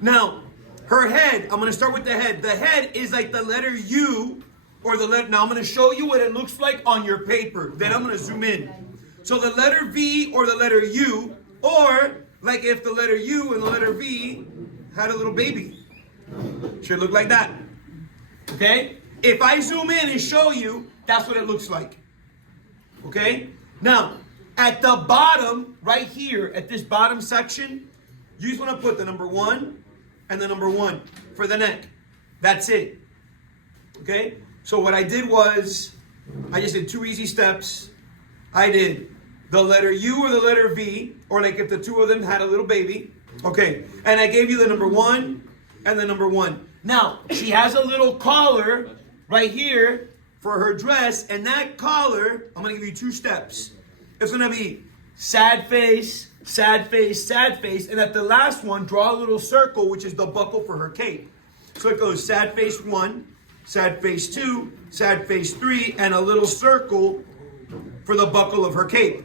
Now, her head, I'm going to start with the head. The head is like the letter U or the letter. Now, I'm going to show you what it looks like on your paper. Then I'm going to zoom in. So the letter V or the letter U, or like if the letter U and the letter V had a little baby. Should look like that. Okay? If I zoom in and show you, that's what it looks like. Okay? Now, at the bottom, right here, at this bottom section, you just want to put the number 1 and the number 1 for the neck. That's it. Okay? So what I did was, I just did 2 easy steps. I did the letter U or the letter V, or like if the two of them had a little baby. Okay, and I gave you the number 1 and the number 1. Now, she has a little collar right here for her dress, and that collar, I'm going to give you 2 steps. It's going to be sad face, sad face, sad face, and at the last one, draw a little circle, which is the buckle for her cape. So it goes sad face 1, sad face 2, sad face 3, and a little circle for the buckle of her cape.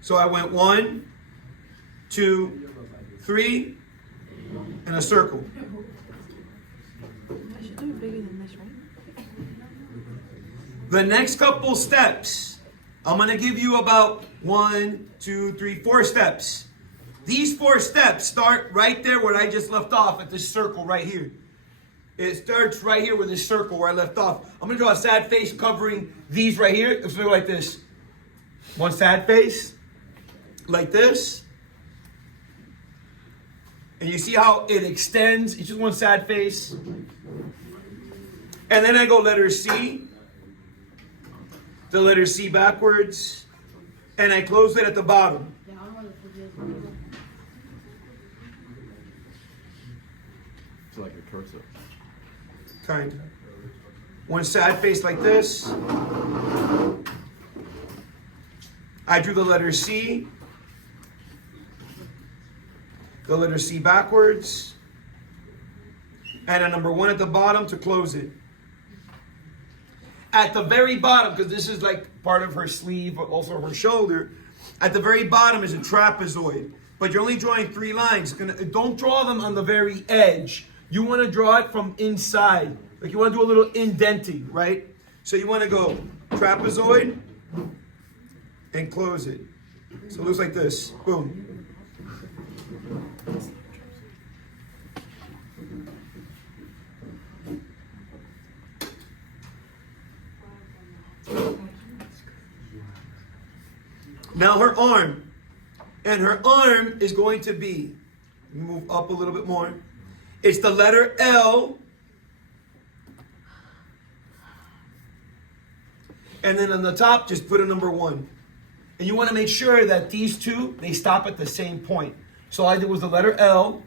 So I went 1, 2, 3, and a circle. I should do it bigger than this, right? The next couple steps, I'm going to give you about 1, 2, 3, 4 steps. These 4 steps start right there where I just left off at this circle right here. It starts right here with this circle where I left off. I'm going to draw a sad face covering these right here. It's going to go like this. One sad face, like this. And you see how it extends? It's just one sad face. And then I go letter C. The letter C backwards. And I close it at the bottom. It's like a cursive. Kind of. One sad face like this. I drew the letter C. The letter C backwards. And a number 1 at the bottom to close it. At the very bottom, because this is like part of her sleeve, but also her shoulder, at the very bottom is a trapezoid. But you're only drawing 3 lines. Don't draw them on the very edge. You want to draw it from inside. Like you want to do a little indenting, right? So you want to go trapezoid and close it. So it looks like this. Boom. Now her arm. And her arm is going to be, move up a little bit more. It's the letter L. And then on the top, just put a number 1. And you want to make sure that these two, they stop at the same point. So all I did was the letter L,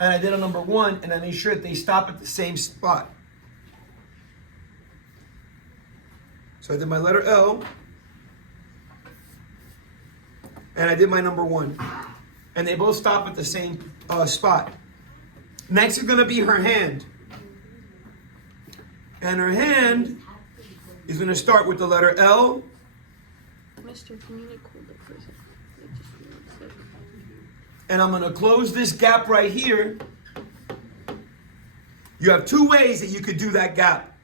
and I did a number 1, and I made sure that they stop at the same spot. So I did my letter L, and I did my number 1. And they both stop at the same spot. Next is going to be her hand. And her hand is going to start with the letter L. Mr. Can you hold it for a second? And I'm going to close this gap right here. You have 2 ways that you could do that gap.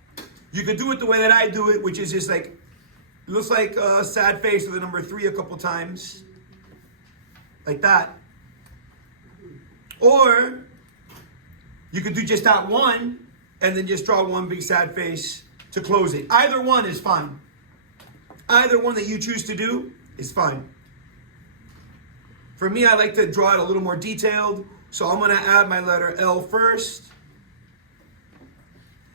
You could do it the way that I do it, which is just like, it looks like a sad face with the number 3 a couple times. Like that. Or you could do just that 1 and then just draw 1 big sad face to close it. Either one is fine. Either one that you choose to do is fine. For me, I like to draw it a little more detailed. So I'm going to add my letter L first.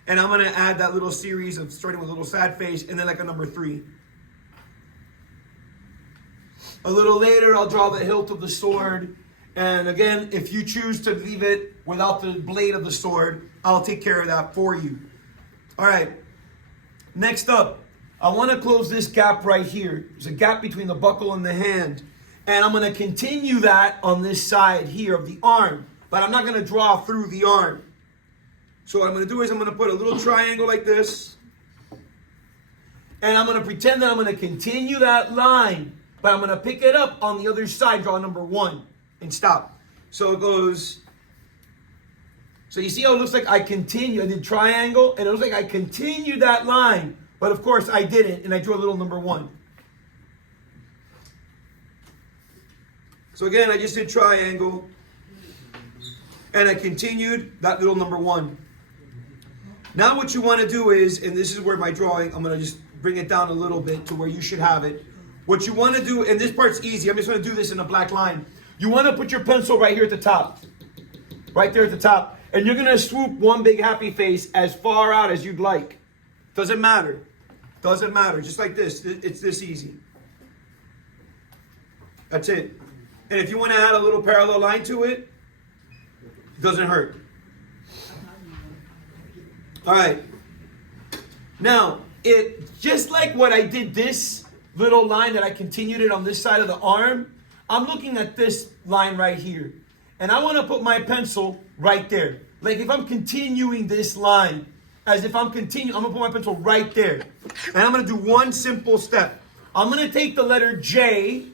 And I'm going to add that little series of starting with a little sad face and then like a number 3. A little later, I'll draw the hilt of the sword. And again, if you choose to leave it without the blade of the sword, I'll take care of that for you. All right. Next up, I want to close this gap right here. There's a gap between the buckle and the hand. And I'm going to continue that on this side here of the arm. But I'm not going to draw through the arm. So what I'm going to do is I'm going to put a little triangle like this. And I'm going to pretend that I'm going to continue that line but I'm going to pick it up on the other side, draw number 1, and stop. So it goes, so you see how it looks like I continue, I did triangle, and it looks like I continued that line, but of course I didn't, and I drew a little number 1. So again, I just did triangle, and I continued that little number 1. Now what you want to do is, and this is where my drawing, I'm going to just bring it down a little bit to where you should have it. What you want to do, and this part's easy, I'm just going to do this in a black line. You want to put your pencil right here at the top. Right there at the top. And you're going to swoop one big happy face as far out as you'd like. Doesn't matter. Doesn't matter. Just like this. It's this easy. That's it. And if you want to add a little parallel line to it, it doesn't hurt. All right. Now, it just like what I did this little line that I continued it on this side of the arm, I'm looking at this line right here. And I want to put my pencil right there. Like if I'm continuing this line, as if I'm continuing, I'm going to put my pencil right there. And I'm going to do one simple step. I'm going to take the letter J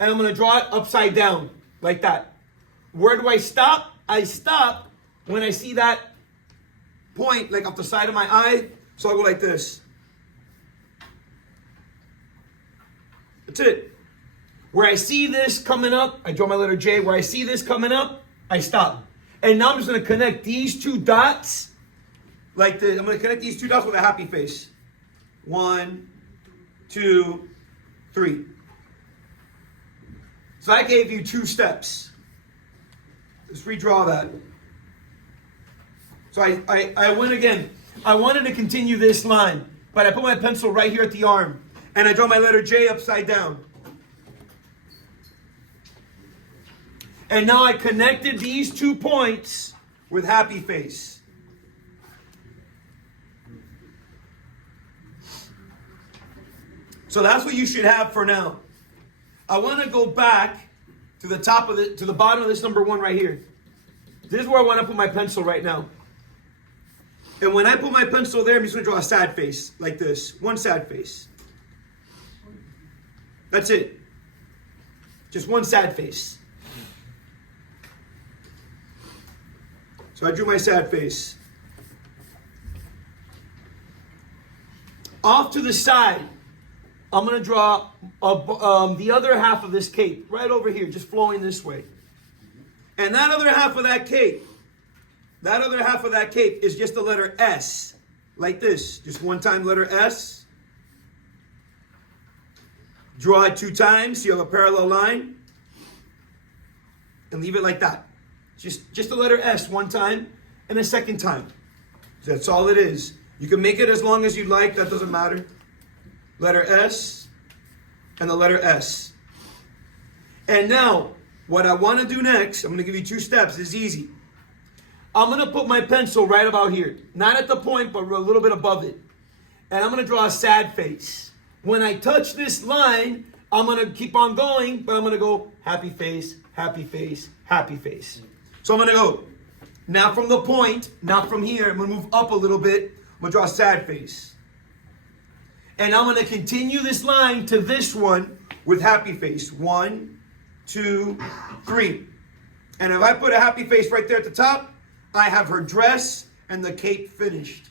and I'm going to draw it upside down like that. Where do I stop? I stop when I see that point like off the side of my eye. So I'll go like this. That's it. Where I see this coming up, I draw my letter J. Where I see this coming up, I stop. And now I'm just going to connect these 2 dots like this. I'm going to connect these 2 dots with a happy face. 1, 2, 3. So I gave you 2 steps. Let's redraw that. So I went again. I wanted to continue this line, but I put my pencil right here at the arm. And I draw my letter J upside down. And now I connected these 2 points with happy face. So that's what you should have for now. I want to go back to the top of to the bottom of this number 1 right here. This is where I want to put my pencil right now. And when I put my pencil there, I'm just going to draw a sad face like this. One sad face. That's it. Just one sad face. So I drew my sad face. Off to the side, I'm going to draw the other half of this cape right over here, just flowing this way. And that other half of that cape is just the letter S, like this. Just one time letter S. Draw it 2 times, so you have a parallel line. And leave it like that. Just the letter S one time and a second time. That's all it is. You can make it as long as you like, that doesn't matter. Letter S and the letter S. And now, what I want to do next, I'm going to give you 2 steps. It's easy. I'm going to put my pencil right about here. Not at the point, but a little bit above it. And I'm going to draw a sad face. When I touch this line, I'm going to keep on going, but I'm going to go happy face, happy face, happy face. So I'm going to go, not from the point, not from here. I'm going to move up a little bit. I'm going to draw a sad face. And I'm going to continue this line to this one with happy face. 1, 2, 3. And if I put a happy face right there at the top, I have her dress and the cape finished.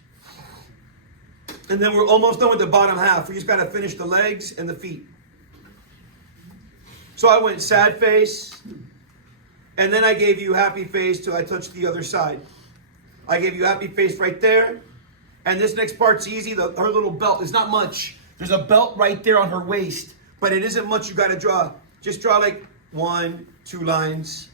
And then we're almost done with the bottom half. We just got to finish the legs and the feet. So I went sad face. And then I gave you happy face till I touched the other side. I gave you happy face right there. And this next part's easy. Her little belt is not much. There's a belt right there on her waist. But it isn't much you got to draw. Just draw like 1, 2 lines.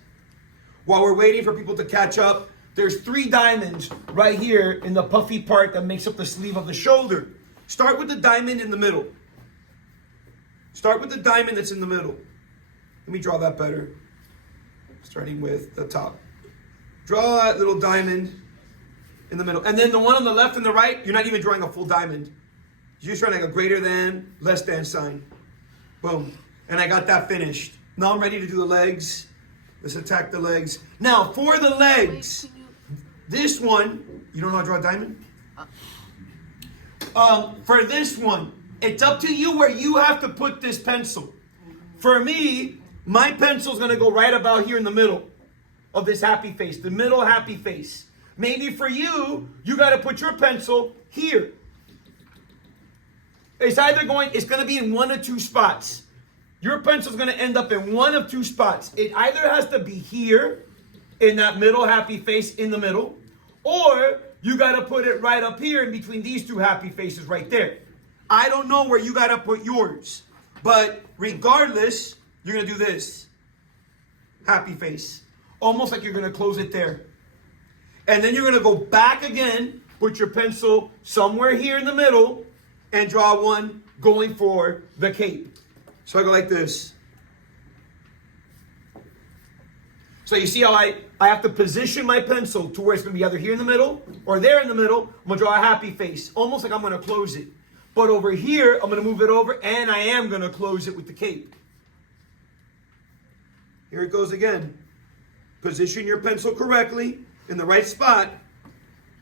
While we're waiting for people to catch up, there's 3 diamonds right here in the puffy part that makes up the sleeve of the shoulder. Start with the diamond in the middle. Start with the diamond that's in the middle. Let me draw that better. Starting with the top. Draw that little diamond in the middle. And then the one on the left and the right, you're not even drawing a full diamond. You're just drawing like a greater than, less than sign. Boom. And I got that finished. Now I'm ready to do the legs. Let's attack the legs. Now, for the legs, this one, you don't know how to draw a diamond? For this one, it's up to you where you have to put this pencil. For me, my pencil's gonna go right about here in the middle of this happy face, the middle happy face. Maybe for you, you gotta put your pencil here. It's gonna be in one of two spots. Your pencil's gonna end up in one of two spots. It either has to be here, in that middle happy face in the middle, or you gotta put it right up here in between these two happy faces right there. I don't know where you gotta put yours, but regardless, you're gonna do this. Happy face. Almost like you're gonna close it there. And then you're gonna go back again, put your pencil somewhere here in the middle, and draw one going for the cape. So I go like this. So you see how I have to position my pencil to where it's going to be either here in the middle or there in the middle. I'm going to draw a happy face, almost like I'm going to close it. But over here, I'm going to move it over, and I am going to close it with the cape. Here it goes again. Position your pencil correctly in the right spot.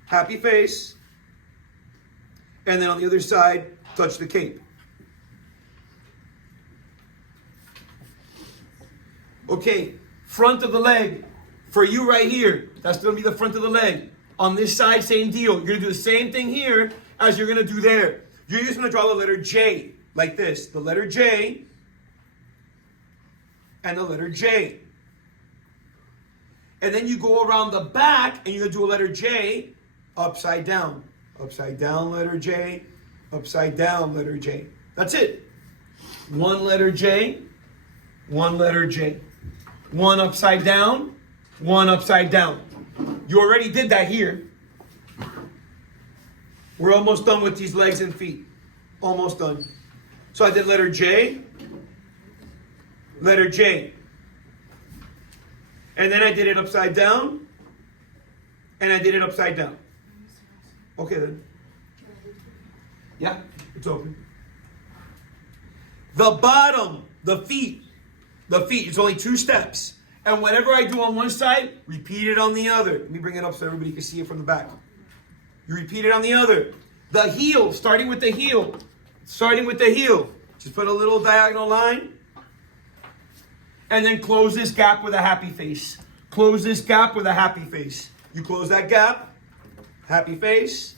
Happy face. And then on the other side, touch the cape. Okay. Front of the leg. For you right here, that's going to be the front of the leg. On this side, same deal. You're going to do the same thing here as you're going to do there. You're just going to draw the letter J, like this. The letter J and the letter J. And then you go around the back and you're going to do a letter J upside down. Upside down, letter J. Upside down, letter J. That's it. One letter J. One letter J. One upside down, one upside down. You already did that here. We're almost done with these legs and feet. Almost done. So I did letter J, letter J. And then I did it upside down, and I did it upside down. Okay then. Yeah, it's open. The bottom, the feet. The feet, it's only 2 steps. And whatever I do on one side, repeat it on the other. Let me bring it up so everybody can see it from the back. You repeat it on the other. The heel, starting with the heel. Starting with the heel. Just put a little diagonal line. And then close this gap with a happy face. Close this gap with a happy face. You close that gap. Happy face.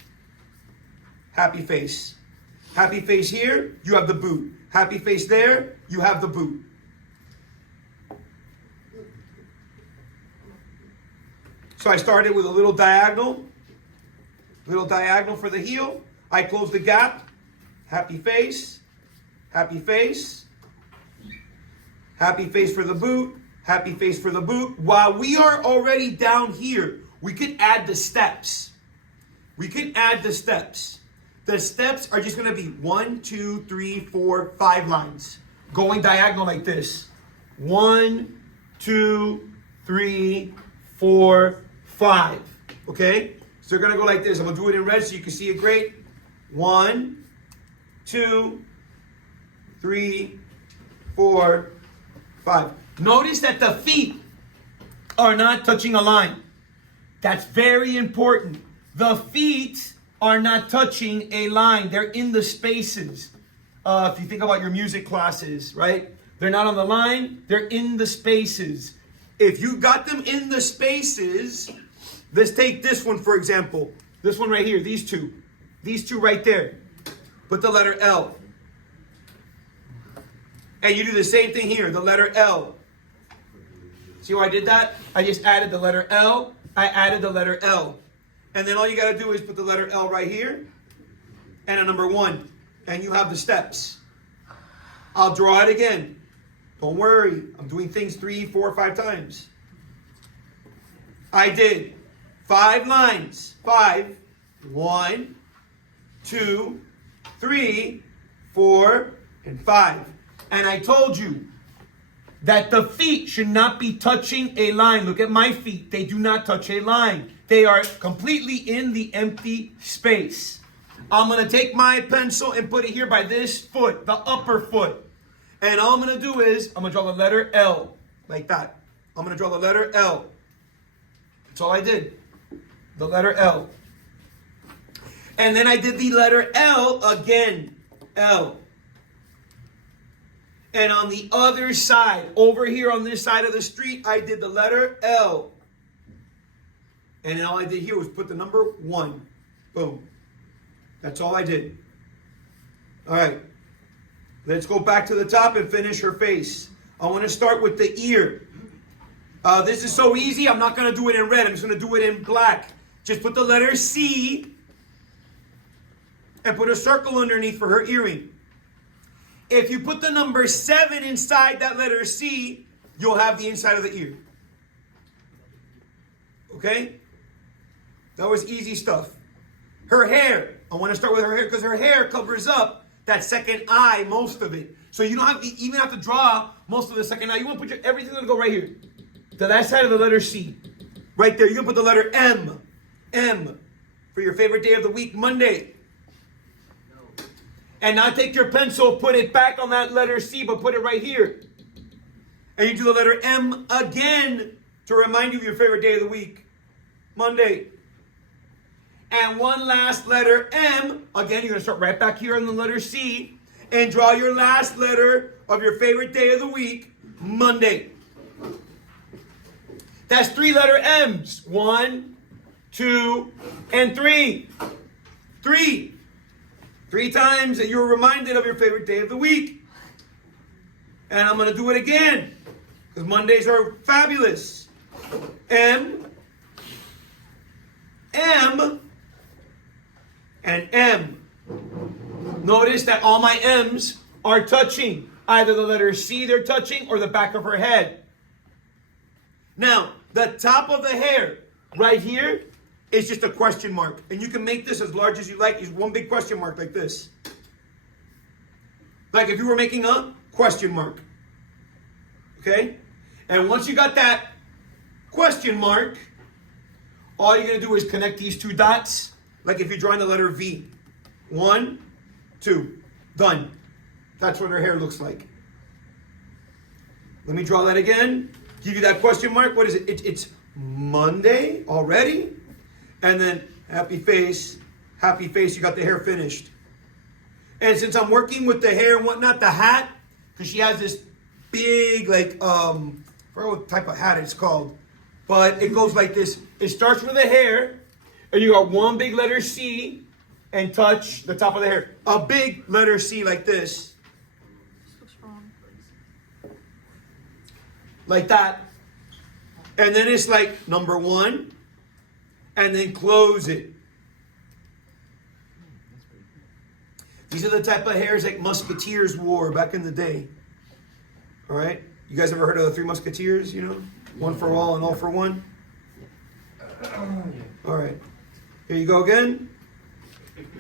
Happy face. Happy face here, you have the boot. Happy face there, you have the boot. So I started with a little diagonal for the heel. I closed the gap. Happy face, happy face, happy face for the boot, happy face for the boot. While we are already down here, we could add the steps. We can add the steps. The steps are just going to be 1, 2, 3, 4, 5 lines going diagonal like this. 1, 2, 3, 4, 5. Okay? So they're going to go like this. I'm going to do it in red so you can see it great. 1, 2, 3, 4, 5. Notice that the feet are not touching a line. That's very important. The feet are not touching a line. They're in the spaces. If you think about your music classes, right? They're not on the line. They're in the spaces. If you got them in the spaces, let's take this one, for example. This one right here, these two. These two right there. Put the letter L. And you do the same thing here, the letter L. See how I did that? I just added the letter L. I added the letter L. And then all you got to do is put the letter L right here and a number 1. And you have the steps. I'll draw it again. Don't worry. I'm doing things 3, 4, 5 times. I did 5 lines. 5. 1, 2, 3, 4, and 5. And I told you that the feet should not be touching a line. Look at my feet. They do not touch a line. They are completely in the empty space. I'm going to take my pencil and put it here by this foot, the upper foot. And all I'm going to do is, I'm going to draw the letter L, like that. I'm going to draw the letter L. That's all I did. The letter L. And then I did the letter L again. L. And on the other side, over here on this side of the street, I did the letter L. And then all I did here was put the number 1. Boom. That's all I did. All right. Let's go back to the top and finish her face. I want to start with the ear. This is so easy, I'm not going to do it in red. I'm just going to do it in black. Just put the letter C and put a circle underneath for her earring. If you put the number 7 inside that letter C, you'll have the inside of the ear. Okay? That was easy stuff. Her hair. I want to start with her hair because her hair covers up that second eye, most of it. So you don't have to, even have to draw most of the second eye. You want to put everything's going to go right here. To that side of the letter C. Right there. You're going to put the letter M. M. For your favorite day of the week, Monday. And now take your pencil, put it back on that letter C, but put it right here. And you do the letter M again to remind you of your favorite day of the week, Monday. And one last letter M. Again, you're going to start right back here on the letter C. And draw your last letter of your favorite day of the week, Monday. That's 3 letter M's. 1, 2, and 3. 3. 3 times that you're reminded of your favorite day of the week. And I'm going to do it again. Because Mondays are fabulous. M. M. And M. Notice that all my M's are touching. Either the letter C they're touching or the back of her head. Now, the top of the hair right here is just a question mark. And you can make this as large as you like. It's one big question mark like this. Like if you were making a question mark. Okay? And once you got that question mark, all you're going to do is connect these 2 dots. Like if you're drawing the letter V. 1, 2. Done. That's what her hair looks like. Let me draw that again. Give you that question mark. What is it? It's Monday already. And then happy face. Happy face. You got the hair finished. And since I'm working with the hair and whatnot, the hat, because she has this big, like, I forgot what type of hat it's called. But it goes like this. It starts with the hair. And you got one big letter C. And touch the top of the hair. A big letter C like this. What's wrong? Like that. And then it's like number 1. And then close it. These are the type of hairs like Musketeers wore back in the day. All right? You guys ever heard of the 3 Musketeers, you know? 1 for all and all for one? All right. Here you go again.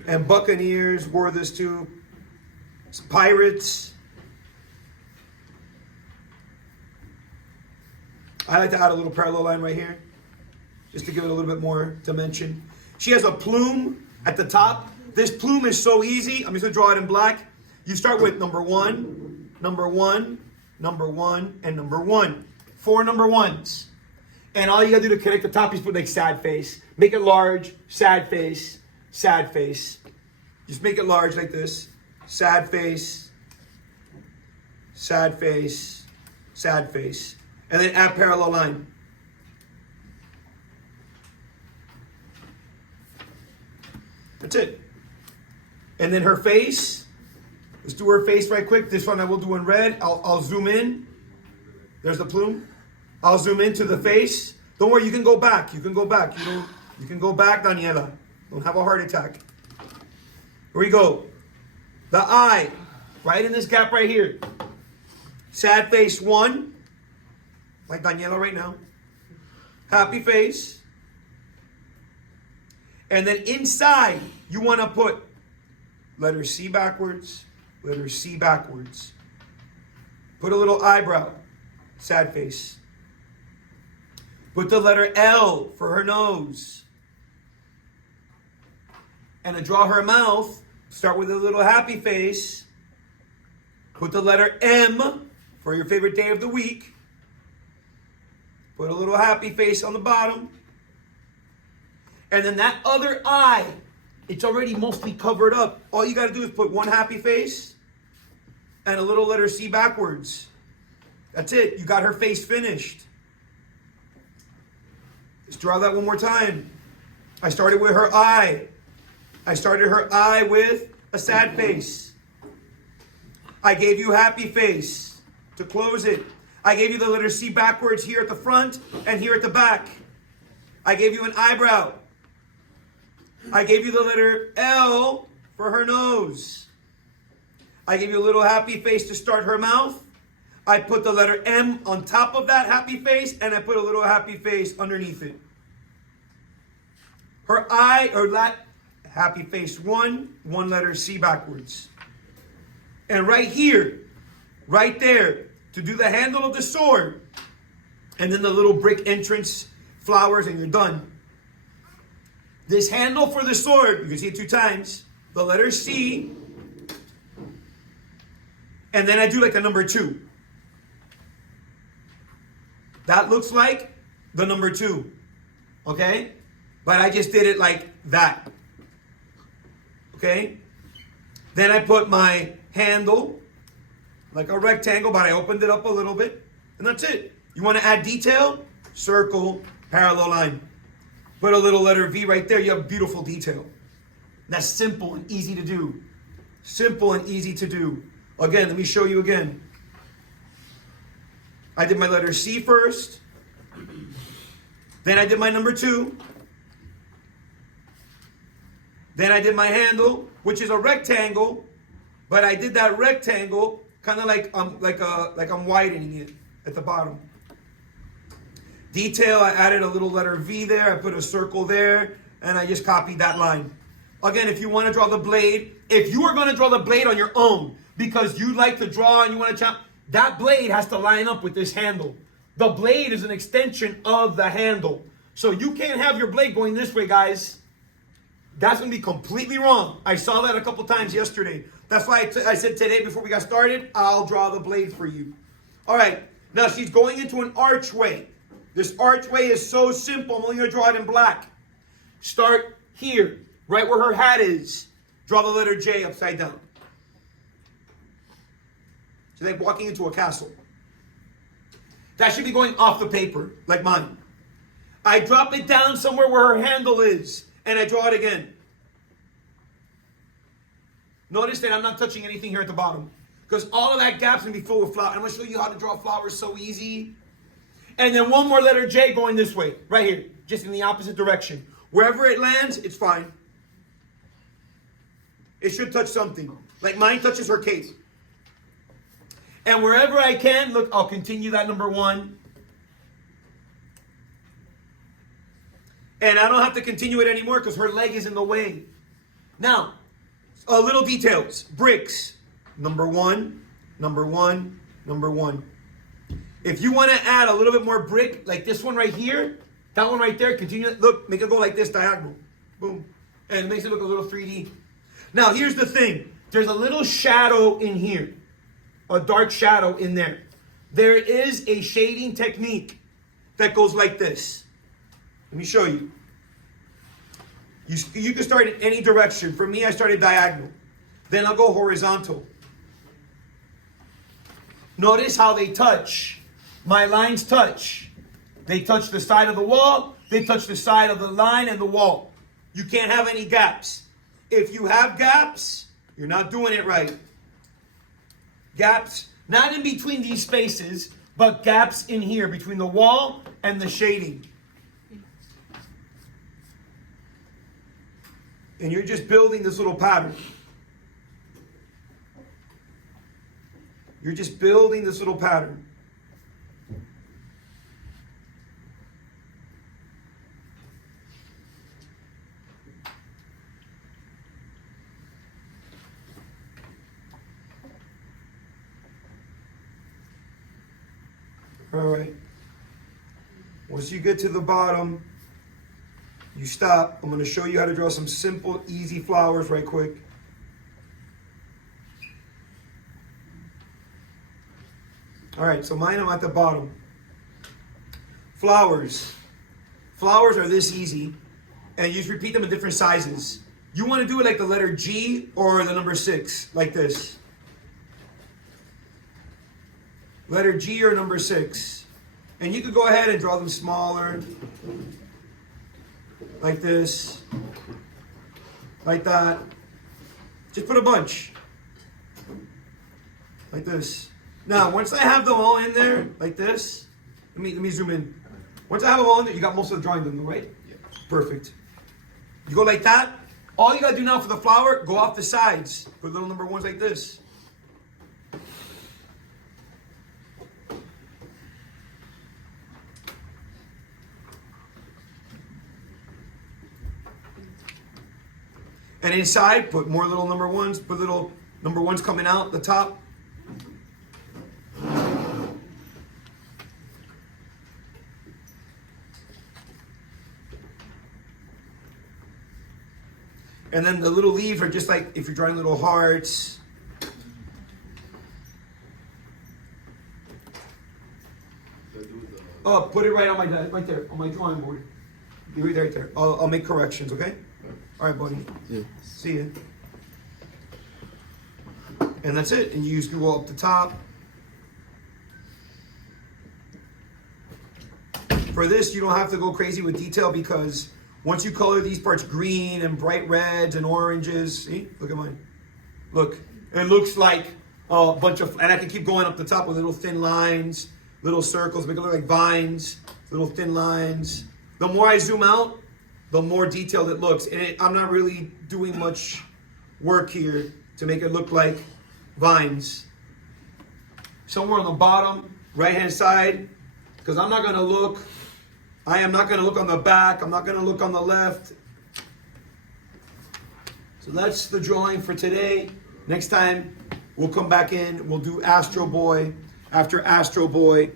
And Buccaneers wore this too. It's pirates. I like to add a little parallel line right here, just to give it a little bit more dimension. She has a plume at the top. This plume is so easy. I'm just going to draw it in black. You start with number 1, number 1, number 1, and number 1. 4 number 1s. And all you got to do to connect the top is put like sad face. Make it large, sad face, sad face. Just make it large like this. Sad face, sad face, sad face. And then add parallel line. That's it. And then her face. Let's do her face right quick. This one I will do in red. I'll zoom in. There's the plume. I'll zoom into the face. Don't worry, you can go back. You can go back. You can go back, Daniela. Don't have a heart attack. Here we go. The eye. Right in this gap right here. Sad face 1. Like Daniela right now. Happy face. And then inside, you want to put letter C backwards, letter C backwards. Put a little eyebrow. Sad face. Put the letter L for her nose. And to draw her mouth, start with a little happy face. Put the letter M for your favorite day of the week. Put a little happy face on the bottom. And then that other eye, it's already mostly covered up. All you got to do is put one happy face and a little letter C backwards. That's it. You got her face finished. Let's draw that one more time. I started with her eye. I started her eye with a sad face. I gave you happy face to close it. I gave you the letter C backwards here at the front and here at the back. I gave you an eyebrow. I gave you the letter L for her nose. I gave you a little happy face to start her mouth. I put the letter M on top of that happy face, and I put a little happy face underneath it. Her eye, or that happy face one letter C backwards. And right here, right there, to do the handle of the sword, and then the little brick entrance flowers, and you're done. This handle for the sword, you can see it 2 times, the letter C, and then I do like a number 2. That looks like the number 2, okay? But I just did it like that, okay? Then I put my handle like a rectangle, but I opened it up a little bit, and that's it. You want to add detail? Circle, parallel line. Put a little letter V right there. You have beautiful detail. That's simple and easy to do. Simple and easy to do. Again, let me show you again. I did my letter C first. Then I did my number 2. Then I did my handle, which is a rectangle, but I did that rectangle kind of like I'm widening it at the bottom. Detail, I added a little letter V there. I put a circle there, and I just copied that line. Again, if you want to draw the blade, if you are going to draw the blade on your own because you like to draw and you want to chop, that blade has to line up with this handle. The blade is an extension of the handle. So you can't have your blade going this way, guys. That's going to be completely wrong. I saw that a couple times yesterday. That's why I said today before we got started, I'll draw the blade for you. All right. Now she's going into an archway. This archway is so simple. I'm only going to draw it in black. Start here, right where her hat is. Draw the letter J upside down. She's like walking into a castle. That should be going off the paper, like mine. I drop it down somewhere where her handle is, and I draw it again. Notice that I'm not touching anything here at the bottom, because all of that gap's going to be full with flowers. I'm going to show you how to draw flowers so easy. And then one more letter J going this way, right here, just in the opposite direction. Wherever it lands, it's fine. It should touch something. Like mine touches her cape. And wherever I can, look, I'll continue that number 1. And I don't have to continue it anymore because her leg is in the way. Now, little details. Bricks. Number 1, number 1, number 1. If you want to add a little bit more brick, like this one right here, that one right there, continue. Look, make it go like this, diagonal. Boom. And it makes it look a little 3D. Now, here's the thing. There's a little shadow in here. A dark shadow in there. There is a shading technique that goes like this. Let me show you. You can start in any direction. For me, I started diagonal. Then I'll go horizontal. Notice how they touch. My lines touch. They touch the side of the wall. They touch the side of the line and the wall. You can't have any gaps. If you have gaps, you're not doing it right. Gaps, not in between these spaces, but gaps in here between the wall and the shading. And you're just building this little pattern. You're just building this little pattern. All right. Once you get to the bottom, you stop. I'm going to show you how to draw some simple, easy flowers right quick. All right, so mine are at the bottom. Flowers. Flowers are this easy, and you just repeat them in different sizes. You want to do it like the letter G or the number 6, like this. letter G or number 6. And you could go ahead and draw them smaller. Like this. Like that. Just put a bunch. Like this. Now, once I have them all in there, like this, let me zoom in. Once I have them all in there, you got most of the drawing done, right? Yeah. Perfect. You go like that. All you gotta do now for the flower, go off the sides. Put little number 1s like this. And inside, put more little number 1s. Put little number 1s coming out the top. And then the little leaves are just like if you're drawing little hearts. Oh, put it right on my desk, right there, on my drawing board. Be right there. I'll make corrections, okay? All right, buddy. Yeah. See ya. And that's it. And you use glue up the top. For this, you don't have to go crazy with detail because once you color these parts green and bright reds and oranges, see? Look at mine. Look. It looks like a bunch of, and I can keep going up the top with little thin lines, little circles, make it look like vines, little thin lines. The more I zoom out, the more detailed it looks. And I'm not really doing much work here to make it look like vines. Somewhere on the bottom, right-hand side, because I am not gonna look on the back, I'm not gonna look on the left. So that's the drawing for today. Next time, we'll come back in, we'll do Astro Boy. After Astro Boy,